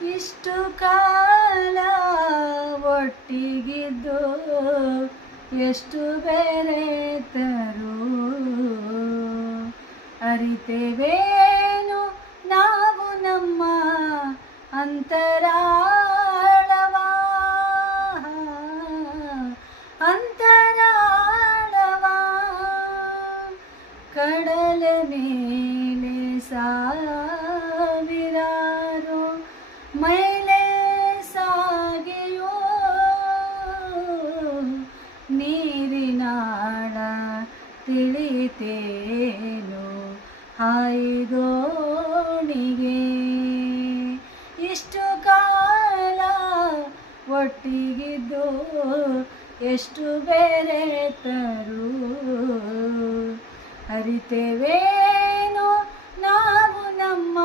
ಇಷ್ಟು ಕಾಲ ಒಟ್ಟಿಗಿದ್ದು ಎಷ್ಟು ಬೆರೆತರು ಅರಿತೆವೇನು ನಾವು ನಮ್ಮ ಅಂತರಾಳವ ಅಂತರಾಳವ ಕಡಲ ಮೇಲೆ ಸಾವಿರಾರು ಮೈಲೆ ಸಾಗಿಯೋ ನೀರಿನಾಳ ತಿಳಿತೇನು ಹಾಯ್ದೋಣಿಗೆ ಇಷ್ಟು ಕಾಲ ಒಟ್ಟಿಗಿದ್ದು ಎಷ್ಟು ಬೆರೆತರು ಅರಿತೆವೇನು ನಾವು ನಮ್ಮ